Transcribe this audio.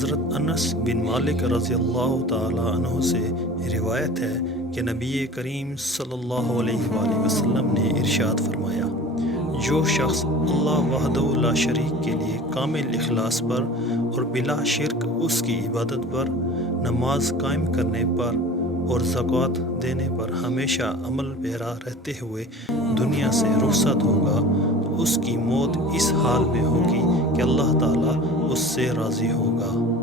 حضرت انس بن مالک رضی اللہ تعالی عنہ سے روایت ہے کہ نبی کریم صلی اللہ علیہ وآلہ وسلم نے ارشاد فرمایا، جو شخص اللہ وحدہ لا شریک کے لیے کامل اخلاص پر اور بلا شرک اس کی عبادت پر، نماز قائم کرنے پر اور زکوٰۃ دینے پر ہمیشہ عمل پیرا رہتے ہوئے دنیا سے رخصت ہوگا تو اس کی موت اس حال میں ہوگی کہ اللہ تعالیٰ اس سے راضی ہوگا۔